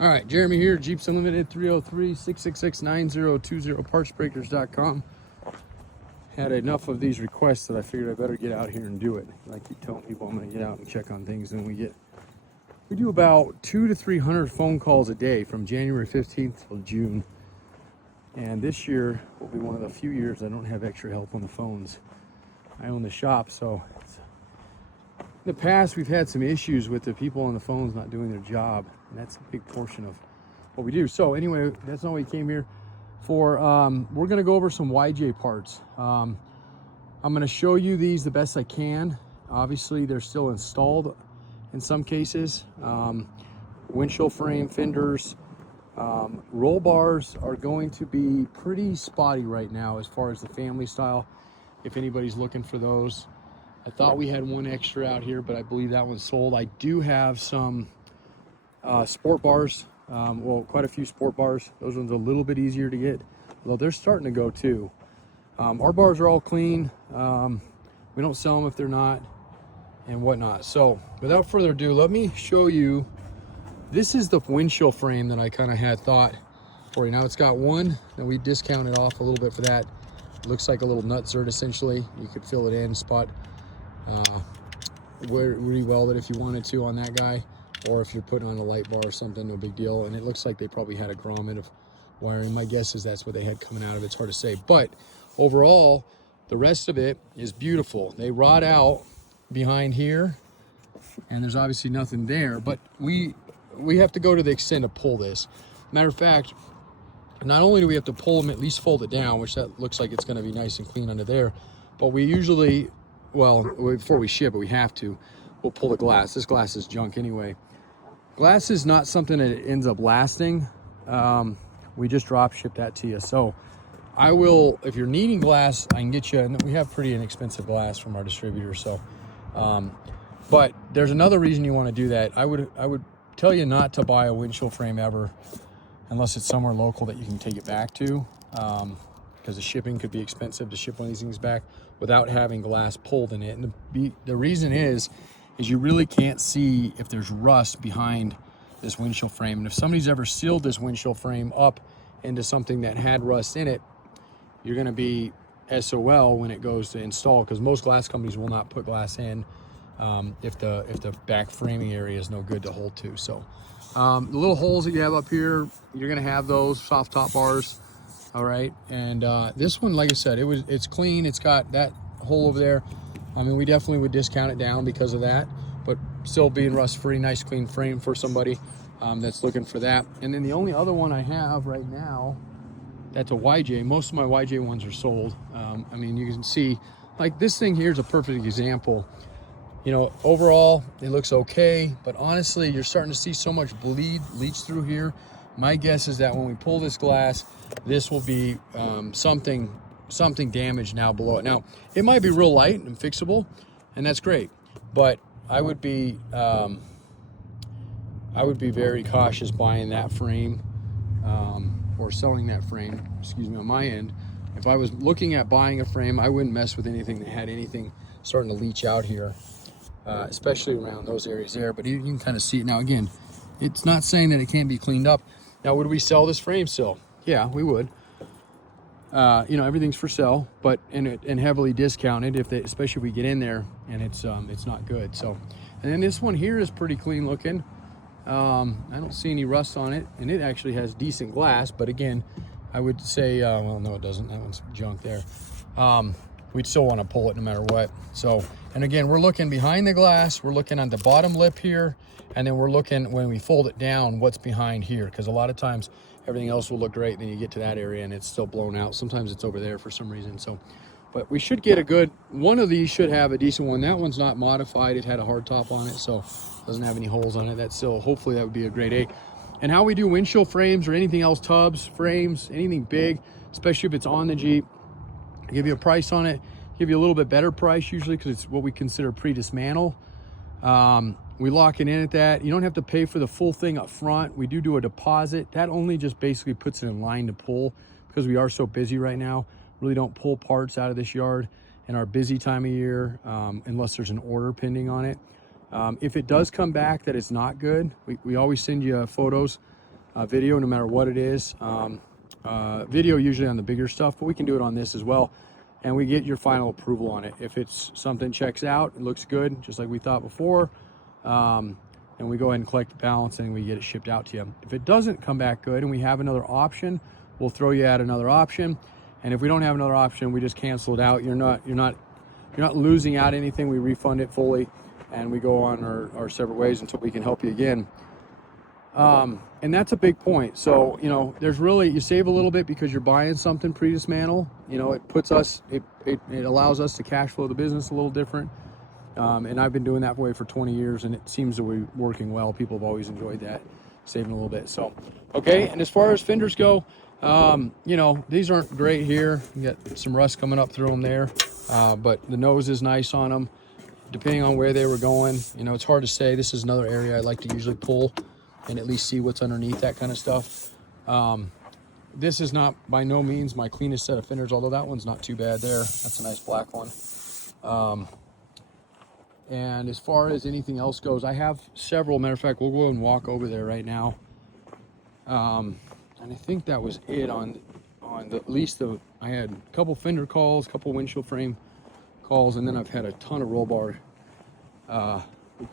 All right, Jeremy here, Jeeps Unlimited, 303-666-9020, partsbreakers.com. Had enough of these requests that I figured I better get out here and do it. I keep telling people I'm going to get out and check on things, and we do about 200 to 300 phone calls a day from January 15th till June. And this year will be one of the few years I don't have extra help on the phones. I own the shop, so in the past we've had some issues with the people on the phones not doing their job, and that's a big portion of what we do. So anyway, that's not what we came here for. We're going to go over some YJ parts. I'm going to show you these the best I can. Obviously they're still installed in some cases. Windshield frame, fenders, roll bars are going to be pretty spotty right now as far as the family style, if anybody's looking for those. I thought we had one extra out here, but I believe that one's sold. I do have some sport bars, well, quite a few sport bars. Those ones are a little bit easier to get, although they're starting to go too. Our bars are all clean. We don't sell them if they're not, and whatnot. So without further ado, let me show you. This is the windshield frame that I kind of had thought for you. Now it's got one that we discounted off a little bit for that. It looks like a little nutsert essentially. You could fill it in, spot re-weld it if you wanted to on that guy, or if you're putting on a light bar or something, no big deal. And it looks like they probably had a grommet of wiring. My guess is that's what they had coming out of it. It's hard to say, but overall the rest of it is beautiful. They rot out behind here, and there's obviously nothing there, but we have to go to the extent to pull this. Matter of fact, not only do we have to pull them, at least fold it down, which that looks like it's going to be nice and clean under there, but we usually, well, before we ship it, we have to, we'll pull the glass. This glass is junk anyway. Glass is not something that ends up lasting. We just drop ship that to you. So I will, if you're needing glass, I can get you, and we have pretty inexpensive glass from our distributor. So, but there's another reason you want to do that. I would tell you not to buy a windshield frame ever, unless it's somewhere local that you can take it back to, because the shipping could be expensive to ship one of these things back without having glass pulled in it. And the reason is you really can't see if there's rust behind this windshield frame. And if somebody's ever sealed this windshield frame up into something that had rust in it, you're going to be SOL when it goes to install, because most glass companies will not put glass in if the back framing area is no good to hold to. So the little holes that you have up here, you're going to have those soft top bars. All right, and this one, like I said, it's clean. It's got that hole over there. I mean, we definitely would discount it down because of that, but still being rust free, nice clean frame for somebody that's looking for that. And then the only other one I have right now, that's a YJ. Most of my YJ ones are sold. I mean, you can see, like, this thing here is a perfect example. You know, overall it looks okay, but honestly, you're starting to see so much leach through here. My guess is that when we pull this glass, this will be something damaged now below it. Now, it might be real light and fixable, and that's great, but I would be very cautious buying that frame or selling that frame, excuse me, on my end. If I was looking at buying a frame, I wouldn't mess with anything that had anything starting to leach out here, especially around those areas there. But you can kind of see it now. Again, it's not saying that it can't be cleaned up. Now, would we sell this frame still? Yeah, we would. You know, everything's for sale, but and heavily discounted especially if we get in there and it's not good. So, and then this one here is pretty clean looking. I don't see any rust on it, and it actually has decent glass. But again, I would say, well, no, it doesn't. That one's junk there. We'd still want to pull it no matter what. So, and again, we're looking behind the glass. We're looking on the bottom lip here, and then we're looking when we fold it down what's behind here, because a lot of times everything else will look great, then you get to that area and it's still blown out. Sometimes it's over there for some reason. So, but we should get a good one. Of these should have a decent one. That one's not modified. It had a hard top on it, so doesn't have any holes on it. That's still, hopefully that would be a grade A. And how we do windshield frames or anything else, tubs, frames, anything big, especially if it's on the Jeep, I give you a price on it, give you a little bit better price usually, because it's what we consider pre-dismantle. We lock it in at that. You don't have to pay for the full thing up front. We do a deposit. That only just basically puts it in line to pull, because we are so busy right now. Really don't pull parts out of this yard in our busy time of year unless there's an order pending on it. If it does come back that it's not good, we always send you photos video, no matter what it is. Video usually on the bigger stuff, but we can do it on this as well. And we get your final approval on it. If it's something checks out, it looks good, just like we thought before, and we go ahead and collect the balance and we get it shipped out to you. If it doesn't come back good and we have another option, we'll throw you out another option. And if we don't have another option, we just cancel it out. You're not losing out anything. We refund it fully, and we go on our separate ways until we can help you again. And that's a big point. So, you know, you save a little bit because you're buying something pre-dismantle. You know, it allows us to cash flow the business a little different. And I've been doing that way for 20 years, and it seems to be working well. People have always enjoyed that, saving a little bit. So, okay. And as far as fenders go, you know, these aren't great here. You got some rust coming up through them there. But the nose is nice on them, depending on where they were going. You know, it's hard to say. This is another area I like to usually pull and at least see what's underneath, that kind of stuff. This is not by no means my cleanest set of fenders, although that one's not too bad there. That's a nice black one. And as far as anything else goes, I have several. Matter of fact, we'll go and walk over there right now. And I think that was it on I had a couple fender calls, a couple windshield frame calls, and then I've had a ton of roll bar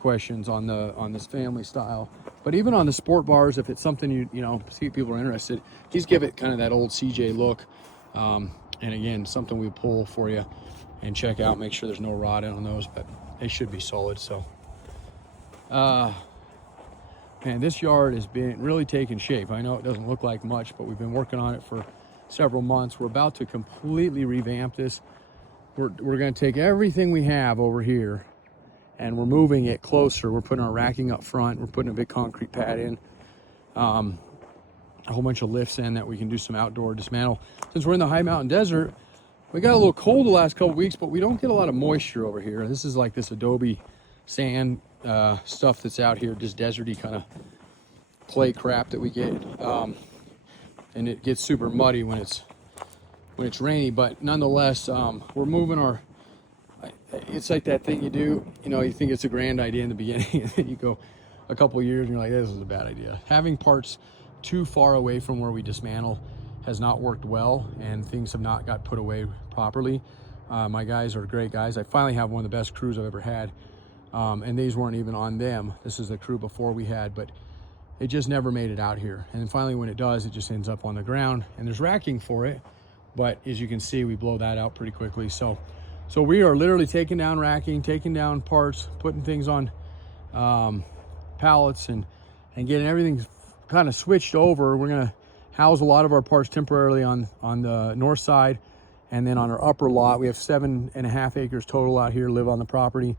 questions on this family style. But even on the sport bars, if it's something you know, see people are interested, just give it kind of that old CJ look. And again, something we pull for you and check out, make sure there's no rot on those, but they should be solid. So, man, this yard has been really taking shape. I know it doesn't look like much, but we've been working on it for several months. We're about to completely revamp this. We're going to take everything we have over here and we're moving it closer. We're putting our racking up front. We're putting a big concrete pad in, a whole bunch of lifts in that we can do some outdoor dismantle. Since we're in the high mountain desert, we got a little cold the last couple weeks, but we don't get a lot of moisture over here. This is like this adobe sand stuff that's out here, just deserty kind of clay crap that we get, and it gets super muddy when it's rainy. But nonetheless, we're moving it's like that thing you do, you know, you think it's a grand idea in the beginning, and then you go a couple of years and you're like, this is a bad idea. Having parts too far away from where we dismantle has not worked well, and things have not got put away properly. My guys are great guys. I finally have one of the best crews I've ever had, and these weren't even on them. This is the crew before we had, but it just never made it out here. And then finally when it does, it just ends up on the ground, and there's racking for it, but as you can see, we blow that out pretty quickly. So we are literally taking down racking, taking down parts, putting things on pallets, and getting everything kind of switched over. We're gonna house a lot of our parts temporarily on the north side, and then on our upper lot, we have 7.5 acres total out here, live on the property.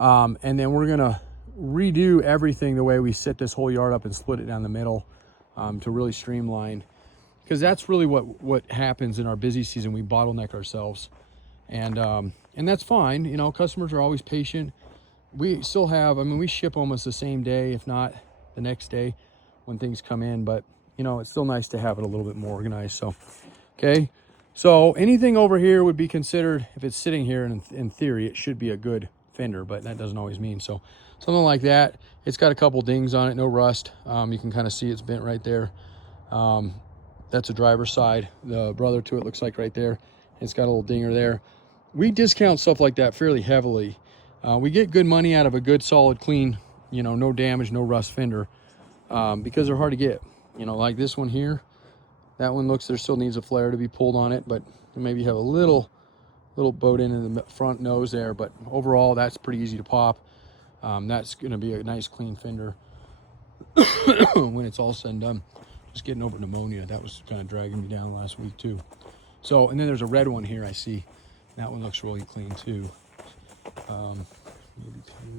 And then we're gonna redo everything the way we set this whole yard up and split it down the middle, to really streamline, because that's really what happens in our busy season. We bottleneck ourselves, and that's fine. You know, customers are always patient. We still have, I mean, we ship almost the same day, if not the next day when things come in, but you know, it's still nice to have it a little bit more organized. So, okay. So anything over here would be considered, if it's sitting here, and in theory, it should be a good fender, but that doesn't always mean. So something like that, it's got a couple dings on it, no rust. You can kind of see it's bent right there. That's a driver's side. The brother to it looks like right there. It's got a little dinger there. We discount stuff like that fairly heavily. We get good money out of a good, solid, clean, you know, no damage, no rust fender, because they're hard to get. You know, like this one here, that one there still needs a flare to be pulled on it, but maybe have a little boat in the front nose there, but overall that's pretty easy to pop. That's going to be a nice clean fender when it's all said and done. Just getting over pneumonia, that was kind of dragging me down last week too. So, and then there's a red one here I see. That one looks really clean too.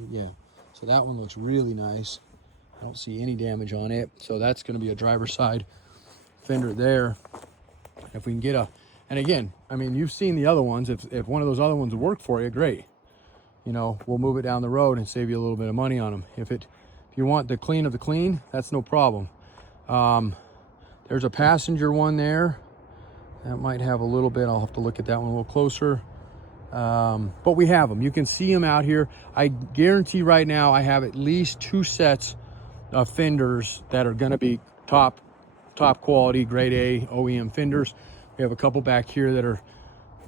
Yeah, so that one looks really nice. I don't see any damage on it, so that's going to be a driver's side fender there. If we can get and again, I mean, you've seen the other ones. If one of those other ones would work for you, great. You know, we'll move it down the road and save you a little bit of money on them. If you want the clean of the clean, that's no problem. There's a passenger one there that might have a little bit. I'll have to look at that one a little closer. But we have them. You can see them out here. I guarantee right now I have at least 2 sets of fenders that are going to be top quality, grade A OEM fenders. We have a couple back here that are,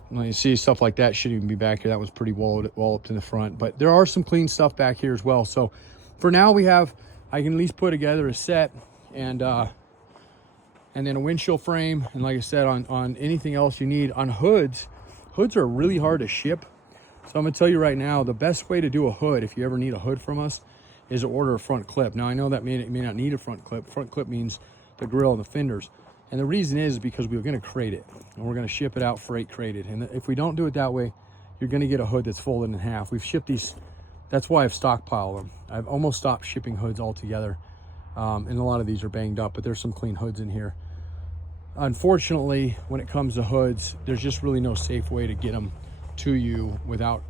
well, you see stuff like that shouldn't even be back here. That one's pretty walloped in the front, but there are some clean stuff back here as well. So for now I can at least put together a set and then a windshield frame. And like I said, on anything else you need, on hoods are really hard to ship. So I'm gonna tell you right now, the best way to do a hood, if you ever need a hood from us, is to order a front clip. Now I know that may not need a front clip. Front clip means the grill and the fenders. And the reason is because we're gonna crate it and we're gonna ship it out freight crated. And if we don't do it that way, you're gonna get a hood that's folded in half. We've shipped these, that's why I've stockpiled them. I've almost stopped shipping hoods altogether. And a lot of these are banged up, but there's some clean hoods in here. Unfortunately, when it comes to hoods, there's just really no safe way to get them to you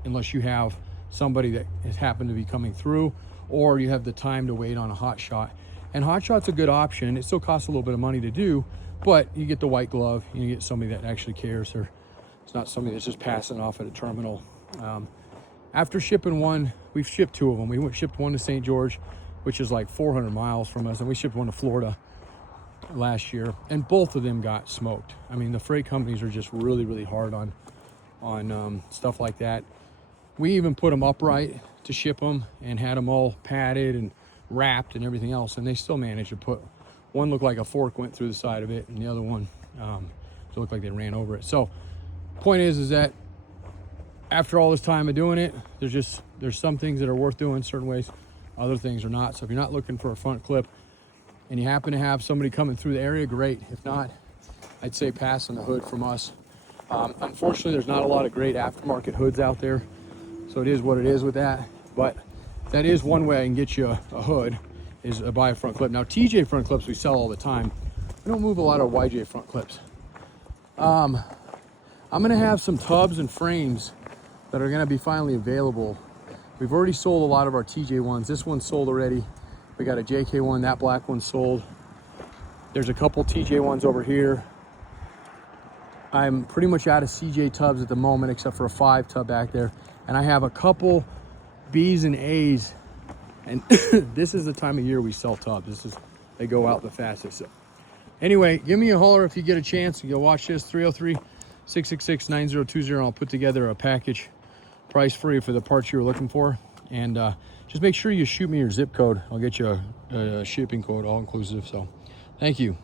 unless you have somebody that has happened to be coming through, or you have the time to wait on a hot shot. And hot shot's a good option. It still costs a little bit of money to do, but you get the white glove, you get somebody that actually cares, or it's not somebody that's just passing off at a terminal. After shipping one, we've shipped 2 of them. We shipped one to St. George, which is like 400 miles from us, and we shipped one to Florida last year, and both of them got smoked. I mean, the freight companies are just really, really hard on stuff like that. We even put them upright to ship them and had them all padded and wrapped and everything else, and they still managed to put one, looked like a fork went through the side of it, and the other one looked like they ran over it. So point is that after all this time of doing it, there's some things that are worth doing certain ways, other things are not. So if you're not looking for a front clip and you happen to have somebody coming through the area, great. If not, I'd say pass on the hood from us. Unfortunately, there's not a lot of great aftermarket hoods out there, so it is what it is with that. But that is one way I can get you a hood, is buy a front clip. Now, TJ front clips we sell all the time. We don't move a lot of YJ front clips. I'm gonna have some tubs and frames that are gonna be finally available. We've already sold a lot of our TJ ones. This one's sold already. We got a JK one, that black one sold. There's a couple TJ ones over here. I'm pretty much out of CJ tubs at the moment, except for a 5 tub back there. And I have a couple B's and A's. And this is the time of year we sell tubs. They go out the fastest. So anyway, give me a holler if you get a chance. You'll watch this, 303-666-9020. I'll put together a package price for you for the parts you were looking for. And just make sure you shoot me your zip code. I'll get you a shipping code, all inclusive. So thank you.